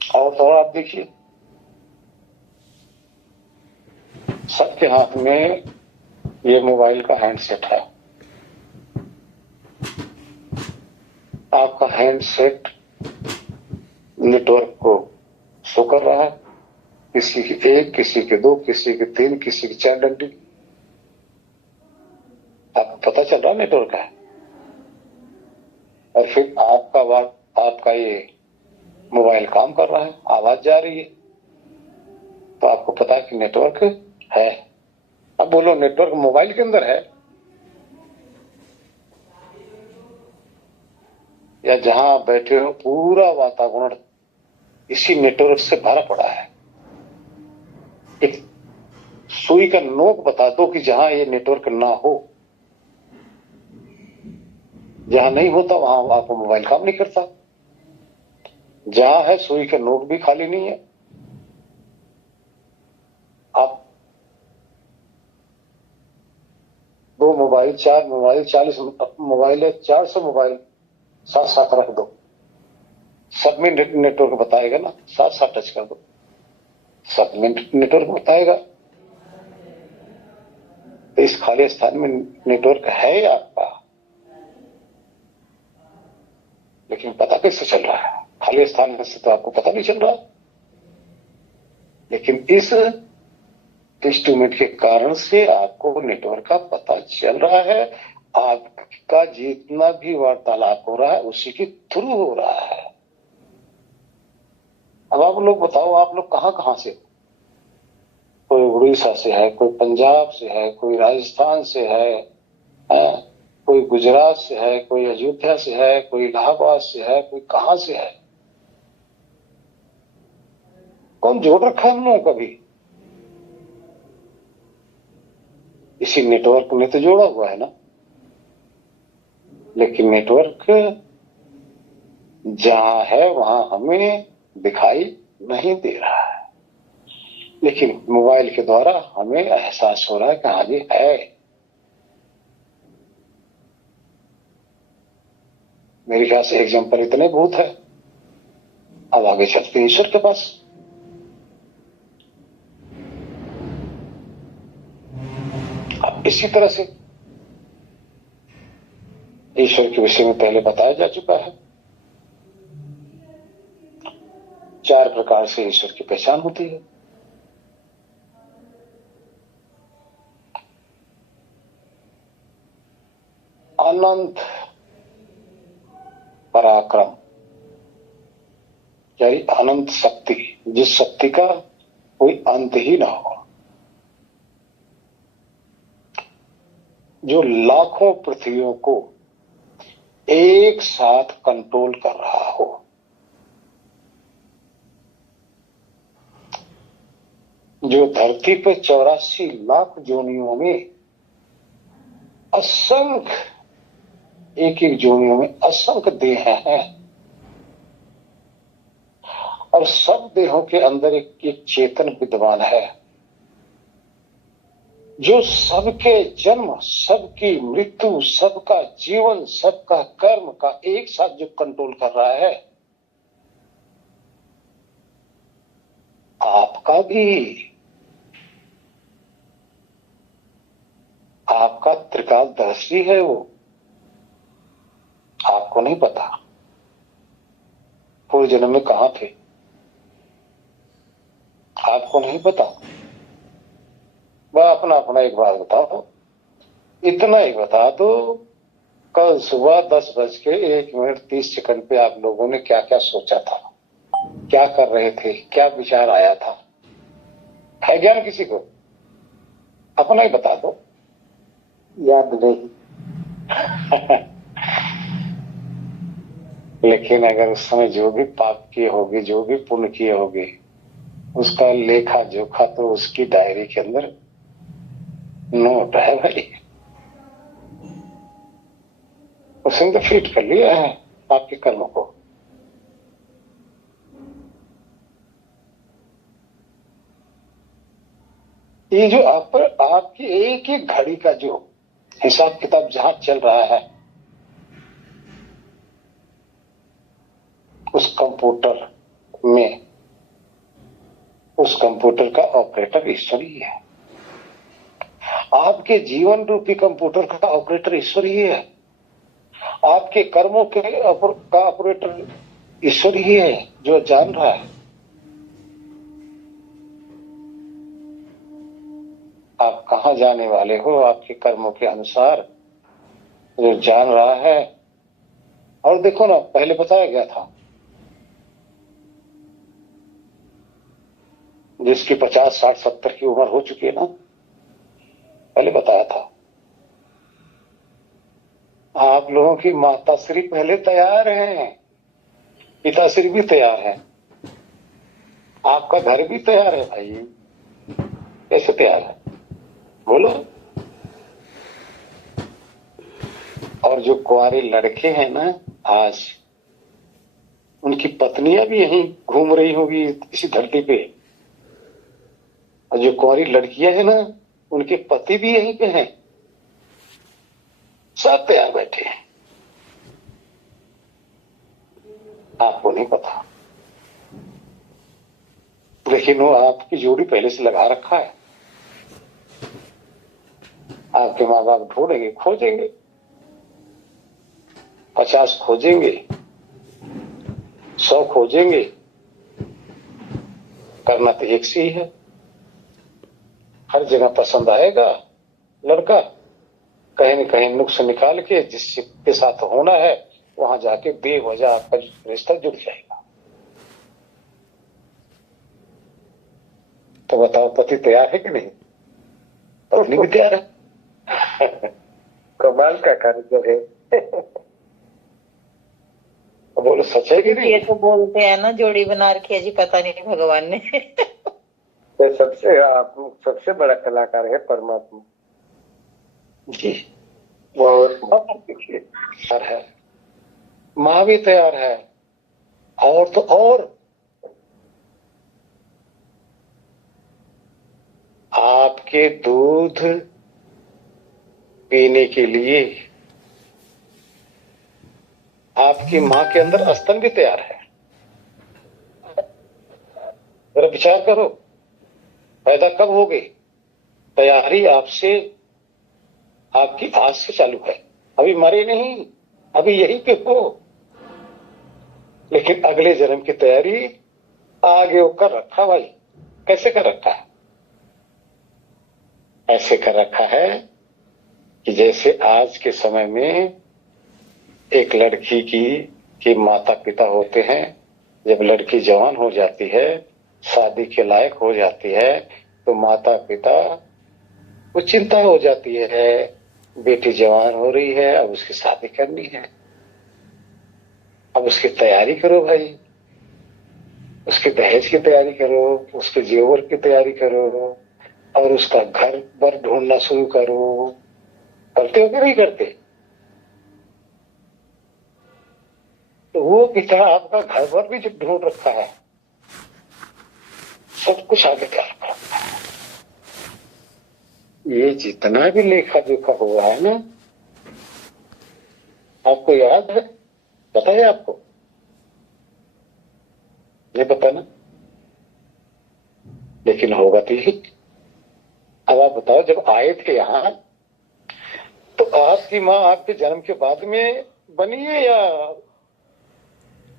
और तो आप देखिए, सबके हाथ में ये मोबाइल का हैंडसेट है। आपका हैंडसेट नेटवर्क को शो कर रहा है, किसी की 1, किसी के 2, किसी के 3, किसी की 4 डंडी। आपको पता चल रहा है नेटवर्क है। और फिर आपका ये मोबाइल काम कर रहा है, आवाज जा रही है, तो आपको पता है कि नेटवर्क है। अब बोलो, नेटवर्क मोबाइल के अंदर है या जहां आप बैठे हो पूरा वातावरण इसी नेटवर्क से भरा पड़ा है? एक सुई का नोक बता दो कि जहां ये नेटवर्क ना हो। जहां नहीं होता वहां आपको मोबाइल काम नहीं करता। जहां है सुई का नोक भी खाली नहीं है। आप 2 मोबाइल, 4 मोबाइल, 40 मोबाइल है, 400 मोबाइल साथ साथ रख दो, सब में नेटवर्क बताएगा ना। साथ साथ टच कर दो, सब में नेटवर्क बताएगा। तो इस खाली स्थान में नेटवर्क है आपका? लेकिन पता कैसे चल रहा है? खाली स्थान से तो आपको पता नहीं चल रहा, लेकिन इस इंस्ट्रूमेंट के कारण से आपको नेटवर्क का पता चल रहा है। आपका जितना भी वार्तालाप हो रहा है उसी के थ्रू हो रहा है। अब आप लोग बताओ, आप लोग कहां कहां से? कोई उड़ीसा से है, कोई पंजाब से है, कोई राजस्थान से है, कोई गुजरात से है, कोई अयोध्या से है, कोई इलाहाबाद से है, कोई कहां से है। कौन जोड़ रखा है हम लोगों का भी? इसी नेटवर्क में तो जोड़ा हुआ है ना। लेकिन नेटवर्क जहां है वहां हमें दिखाई नहीं दे रहा है, लेकिन मोबाइल के द्वारा हमें एहसास हो रहा है कि हाँ ये है। मेरे ख्याल से एग्जाम्पल इतने बहुत है। अब आगे चलते हैं ईश्वर के पास। अब इसी तरह से ईश्वर के विषय में पहले बताया जा चुका है। 4 प्रकार से ईश्वर की पहचान होती है। अनंत पराक्रम, यानी अनंत शक्ति, जिस शक्ति का कोई अंत ही ना हो, जो लाखों पृथ्वियों को एक साथ कंट्रोल कर रहा हो। जो धरती पे 84 लाख जोनियों में असंख्य, एक एक जोनियों में असंख्य देह हैं, और सब देहों के अंदर एक चेतन विद्वान है, जो सबके जन्म, सबकी मृत्यु, सबका जीवन, सबका कर्म का एक साथ जो कंट्रोल कर रहा है। आपका भी, आपका त्रिकालदर्शी है वो। आपको नहीं पता पूर्व जन्म में कहां थे, आपको नहीं पता। वह अपना अपना एक बात बताओ, इतना ही बता दो, कल सुबह 10:01:30 पे आप लोगों ने क्या क्या सोचा था, क्या कर रहे थे, क्या विचार आया था? है ज्ञान किसी को? अपना ही बता दो। याद नहीं। लेकिन अगर उस समय जो भी पाप किए होगे, जो भी पुण्य किए होगे, उसका लेखा जोखा तो उसकी डायरी के अंदर नोट है भाई। उसने तो फिट कर लिया है आपके कर्म को। ये जो आपकी एक एक घड़ी का जो हिसाब किताब जहां चल रहा है, उस कंप्यूटर में, उस कंप्यूटर का ऑपरेटर ईश्वर ही है। आपके जीवन रूपी कंप्यूटर का ऑपरेटर ईश्वर ही है। आपके कर्मों के का ऑपरेटर ईश्वर ही है, जो जान रहा है। आप कहां जाने वाले हो, आपके कर्मों के अनुसार जो जान रहा है। और देखो ना, पहले बताया गया था, जिसकी 50, 60, 70 की उम्र हो चुकी है ना, पहले बताया था। आप लोगों की माताश्री पहले तैयार हैं, पिताश्री भी तैयार है, आपका घर भी तैयार है भाई। कैसे तैयार है बोलो? और जो कुंवारे लड़के हैं ना आज, उनकी पत्नियां भी यहीं घूम रही होगी इसी धरती पे, और जो कुंवारी लड़कियां हैं ना, उनके पति भी यहीं पे हैं, सब तैयार बैठे हैं। आपको नहीं पता, लेकिन वो आपकी जोड़ी पहले से लगा रखा है। आपके माँ बाप ढूंढेंगे, खोजेंगे, 50 खोजेंगे, 100 खोजेंगे, करना तो एक से ही है। हर जगह पसंद आएगा लड़का, कहीं न कहीं नुक्स निकाल के जिसके साथ होना है वहां जाके बेवजह आपका रिश्ता जुड़ जाएगा। तो बताओ, पति तैयार है कि नहीं? पत्नी भी तैयार है। कमाल का कारीगर है। बोलो, सच है कि नहीं? ये तो बोलते हैं ना, जोड़ी बना रखी है जी, पता नहीं भगवान ने। ये सबसे बड़ा कलाकार है परमात्मा जी। और तैयार है, माँ भी तैयार है, और तो और आपके दूध पीने के लिए आपकी माँ के अंदर स्तन भी तैयार है। जरा विचार करो, पैदा कब हो गई? तैयारी आपसे, आपकी आज से चालू है। अभी मरे नहीं, अभी यहीं पे हो, लेकिन अगले जन्म की तैयारी आगे वो कर रखा भाई। कैसे कर रखा है? ऐसे कर रखा है कि जैसे आज के समय में एक लड़की की माता पिता होते हैं, जब लड़की जवान हो जाती है, शादी के लायक हो जाती है, तो माता पिता को चिंता हो जाती है, बेटी जवान हो रही है, अब उसकी शादी करनी है, अब उसकी तैयारी करो भाई, उसके दहेज की तैयारी करो, उसके जेवर की तैयारी करो, और उसका घर पर ढूंढना शुरू करो। करते हो कि नहीं करते? तो वो पिता आपका घर पर भी जो ढूंढ रखा है, सब कुछ आगे कर रखा है। ये जितना भी लेखा जोखा हुआ है ना, आपको याद है? पता है आपको? ये पता ना, लेकिन होगा तो यही। अब आप बताओ, जब आए थे यहाँ तो आपकी माँ आपके जन्म के बाद में बनी है या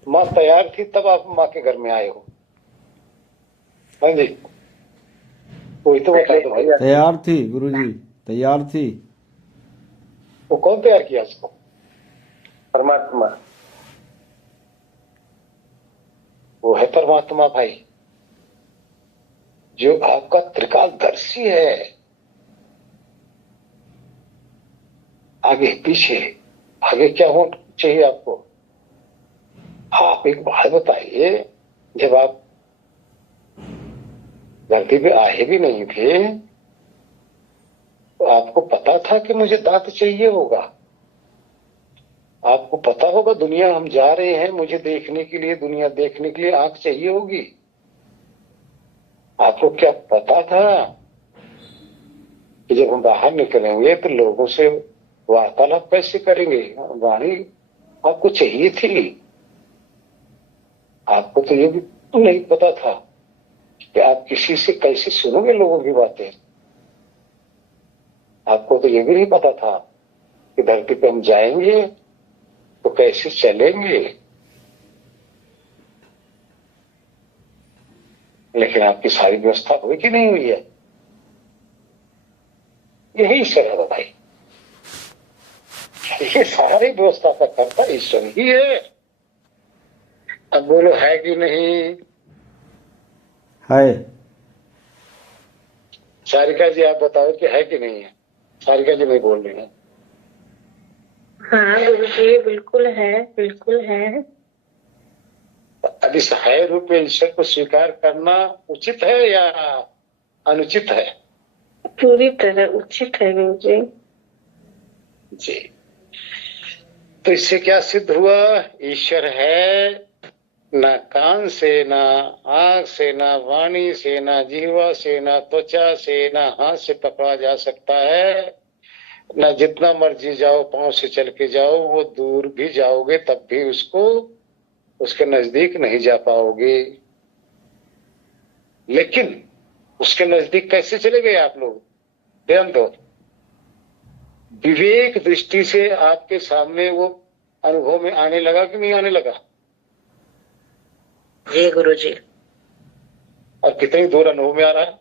माँ तैयार थी तब आप माँ के घर में आए हो? हाँ जी, वही तो बता दो भाई। तैयार थी गुरुजी, तैयार थी। वो कौन तैयार किया उसको? परमात्मा। वो है परमात्मा भाई, जो आपका त्रिकालदर्शी है। आगे पीछे, आगे क्या हो चाहिए आपको? आप एक बात बताइए, जब आप धरती पे आए भी नहीं थे तो आपको पता था कि मुझे दांत चाहिए होगा? आपको पता होगा दुनिया हम जा रहे हैं, मुझे देखने के लिए, दुनिया देखने के लिए आंख चाहिए होगी? आपको क्या पता था कि जब हम बाहर निकलेंगे तो लोगों से वार्तालाप कैसे करेंगे? वाणी आपको चाहिए थी। आपको तो ये भी नहीं पता था कि आप किसी से कैसे सुनोगे लोगों की बातें। आपको तो ये भी नहीं पता था कि धरती पे हम जाएंगे तो कैसे चलेंगे। लेकिन आपकी सारी व्यवस्था हुई कि नहीं हुई है? यही ईश्वर है भाई, ये सारी व्यवस्था का करता ईश्वर ही है। अब बोलो, है कि नहीं? है। सारिका जी, आप बताओ कि है कि नहीं है? सारिका जी नहीं बोल रही है। हाँ गुरु जी, बिल्कुल है, बिल्कुल है। अब इस है रूप में ईश्वर को स्वीकार करना उचित है या अनुचित है? पूरी तरह उचित है गुरु जी। जी। तो इससे क्या सिद्ध हुआ? ईश्वर है, ना कान से, ना आंख से, ना वाणी से, ना जीवा से, ना त्वचा से, ना हाथ से पकड़ा जा सकता है। ना जितना मर्जी जाओ, पांव से चल के जाओ, वो दूर भी जाओगे तब भी उसको, उसके नजदीक नहीं जा पाओगे। लेकिन उसके नजदीक कैसे चले गए आप लोग? ध्यान दो, विवेक दृष्टि से आपके सामने वो अनुभव में आने लगा कि नहीं आने लगा? जी गुरुजी। और कितनी दूर अनुभव में आ रहा है?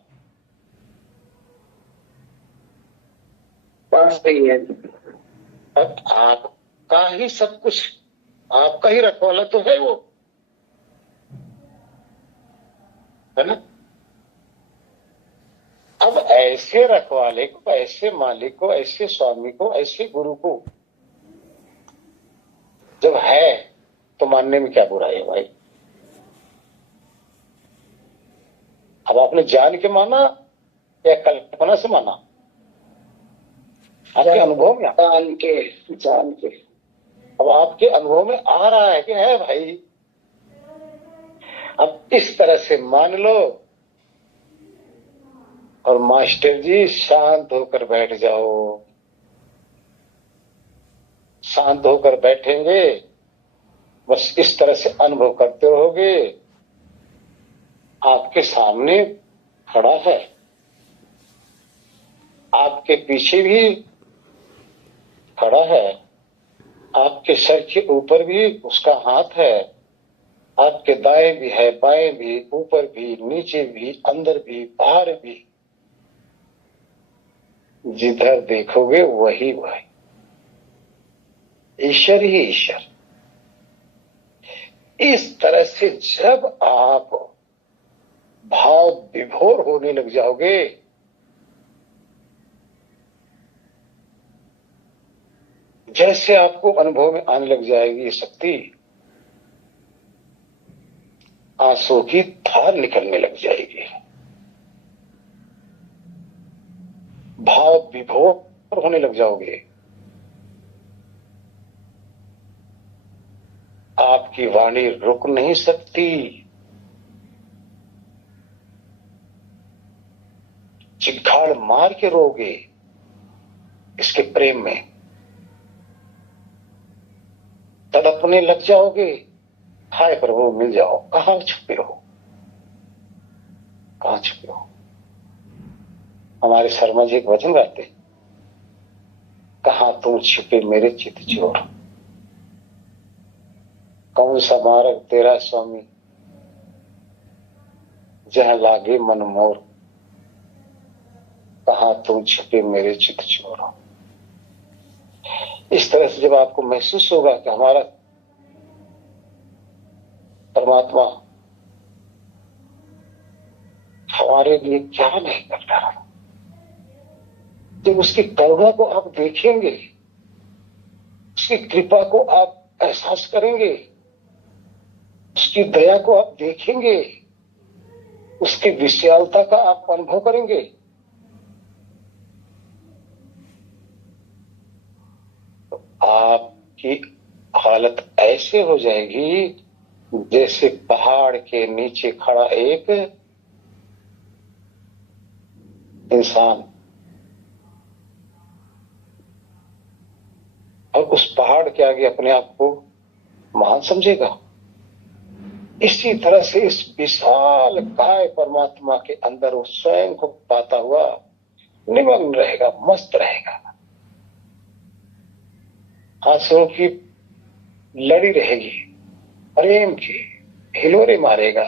पास ही है। अब आपका ही सब कुछ, आपका ही रखवाला तो है वो, है ना? अब ऐसे रखवाले को, ऐसे मालिक को, ऐसे स्वामी को, ऐसे गुरु को जब है तो मानने में क्या बुराई है भाई? अब आपने जान के माना या कल्पना से माना? आपके अनुभव में जान के अब आपके अनुभव में आ रहा है कि है भाई। अब इस तरह से मान लो और मास्टर जी शांत होकर बैठ जाओ। शांत होकर बैठेंगे, बस इस तरह से अनुभव करते रहोगे। आपके सामने खड़ा है, आपके पीछे भी खड़ा है, आपके सर के ऊपर भी उसका हाथ है, आपके दाएं भी है, बाएं भी, ऊपर भी, नीचे भी, अंदर भी, बाहर भी। जिधर देखोगे वही वही, ईश्वर ही ईश्वर। इस तरह से जब आप भाव विभोर होने लग जाओगे, जैसे आपको अनुभव में आने लग जाएगी ये शक्ति, आंसू की धार निकलने लग जाएगी, भाव विभोर होने लग जाओगे। आपकी वाणी रुक नहीं सकती, चिघाड़ मार के रोगे इसके प्रेम में, तड़पने लग जाओगे। हाय प्रभु मिल जाओ, कहां छुपे हो, कहां छुपे हो? हमारे शर्मा जी एक वचन गाते, कहां तुम छुपे मेरे चित चोर, कौन सा मार्ग तेरा स्वामी, जहां लागे मन मोर, कहां तुम छुपे मेरे चित चोर। इस तरह से जब आपको महसूस होगा कि हमारा परमात्मा हमारे लिए क्या नहीं कर रहा, जब उसकी करुणा को आप देखेंगे, उसकी कृपा को आप एहसास करेंगे, उसकी दया को आप देखेंगे, उसकी विशालता का आप अनुभव करेंगे, तो आपकी हालत ऐसे हो जाएगी जैसे पहाड़ के नीचे खड़ा एक इंसान और उस पहाड़ के आगे अपने आप को महान समझेगा। इसी तरह से इस विशाल काय परमात्मा के अंदर वो स्वयं को पाता हुआ निमग्न रहेगा, मस्त रहेगा, आंसुओं की लड़ी रहेगी, प्रेम की हिलोरे मारेगा।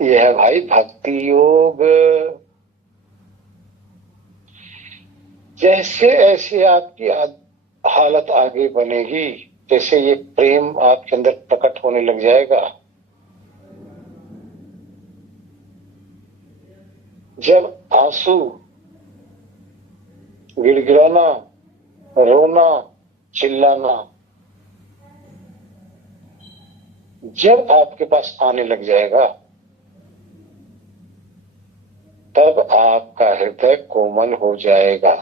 यह है भाई भक्ति योग। जैसे ऐसे आपकी हालत आगे बनेगी, जैसे ये प्रेम आपके अंदर प्रकट होने लग जाएगा, जब आंसू, गिड़गिड़ाना, रोना, चिल्लाना जब आपके पास आने लग जाएगा, तब आपका हृदय कोमल हो जाएगा।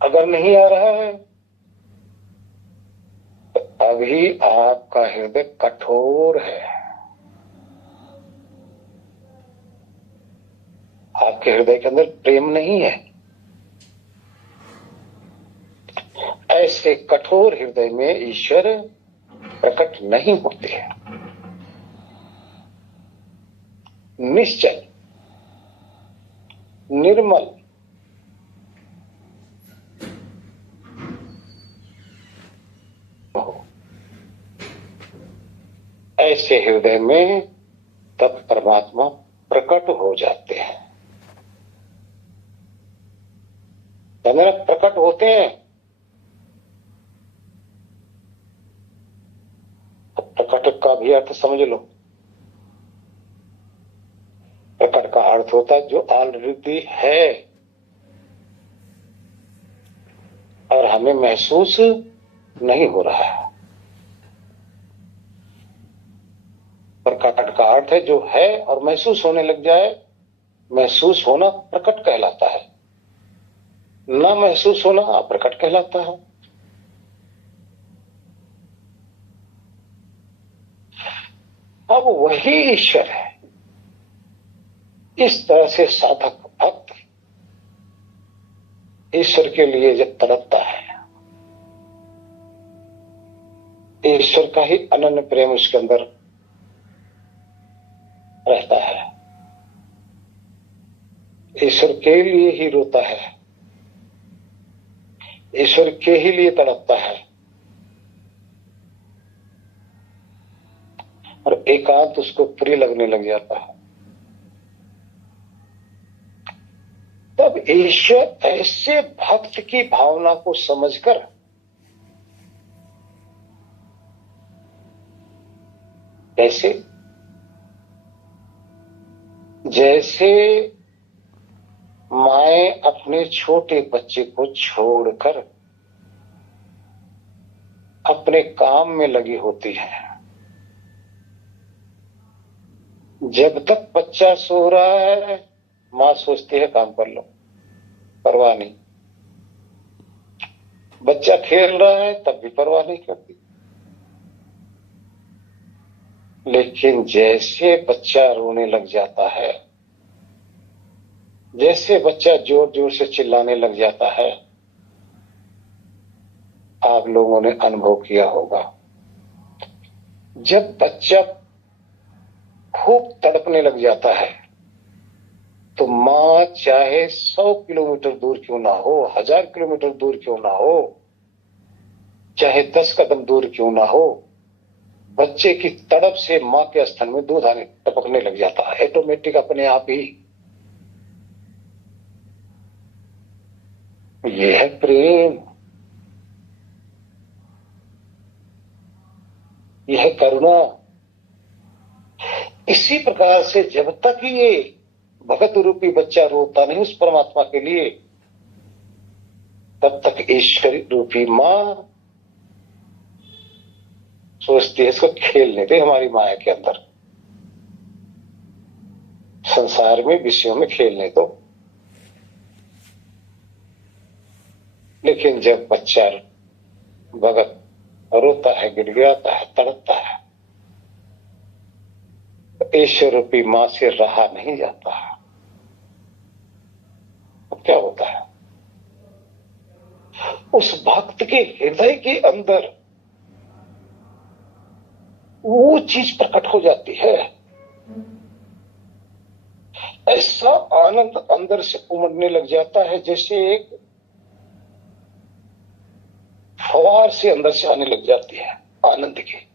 अगर नहीं आ रहा है तो अभी आपका हृदय कठोर है, आपके हृदय के अंदर प्रेम नहीं है। ऐसे कठोर हृदय में ईश्वर प्रकट नहीं होते हैं। निश्चल, निर्मल, ऐसे हृदय में तब परमात्मा प्रकट हो जाते हैं। प्रकट होते हैं। प्रकट का भी अर्थ समझ लो। प्रकट का अर्थ होता है जो ऑलरेडी है और हमें महसूस नहीं हो रहा है। प्रकट का अर्थ है जो है और महसूस होने लग जाए। महसूस होना प्रकट कहलाता है, ना महसूस होना अप्रकट कहलाता है। अब वही ईश्वर है। इस तरह से साधक भक्त ईश्वर के लिए जब तड़पता है, ईश्वर का ही अनन्य प्रेम उसके अंदर रहता है, ईश्वर के लिए ही रोता है, ईश्वर के ही लिए तड़पता है और एकांत उसको प्रिय लगने लग जाता है। तब ईश्वर ऐसे भक्त की भावना को समझकर जैसे माए अपने छोटे बच्चे को छोड़कर अपने काम में लगी होती है, जब तक बच्चा सो रहा है मां सोचती है काम कर लो, परवाह नहीं। बच्चा खेल रहा है तब भी परवाह नहीं करती। लेकिन जैसे बच्चा रोने लग जाता है, जैसे बच्चा जोर जोर से चिल्लाने लग जाता है, आप लोगों ने अनुभव किया होगा, जब बच्चा खूब तड़पने लग जाता है तो मां चाहे 100 किलोमीटर दूर क्यों ना हो, 1000 किलोमीटर दूर क्यों ना हो, चाहे 10 कदम दूर क्यों ना हो, बच्चे की तड़प से मां के स्तन में दूध आने टपकने लग जाता है, ऑटोमेटिक अपने आप ही। यह है प्रेम, यह है करुणा। इसी प्रकार से जब तक ये भगत रूपी बच्चा रोता नहीं उस परमात्मा के लिए, तब तक ईश्वरी रूपी मां सोचती है इसको खेलने दे हमारी माया के अंदर, संसार में विषयों में खेलने दो। लेकिन जब बच्चा भगत रोता है, गिड़गिड़ाता है, तड़पता है, ईश्वर रूपी मां से रहा नहीं जाता। अब क्या होता है, उस भक्त के हृदय के अंदर वो चीज प्रकट हो जाती है, ऐसा आनंद अंदर से उमड़ने लग जाता है जैसे एक फवार से अंदर से आने लग जाती है आनंद की।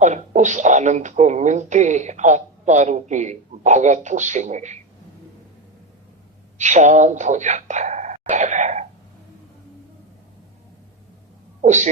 और उस आनंद को मिलते आत्मा रूपी भगत उसी में शांत हो जाता है।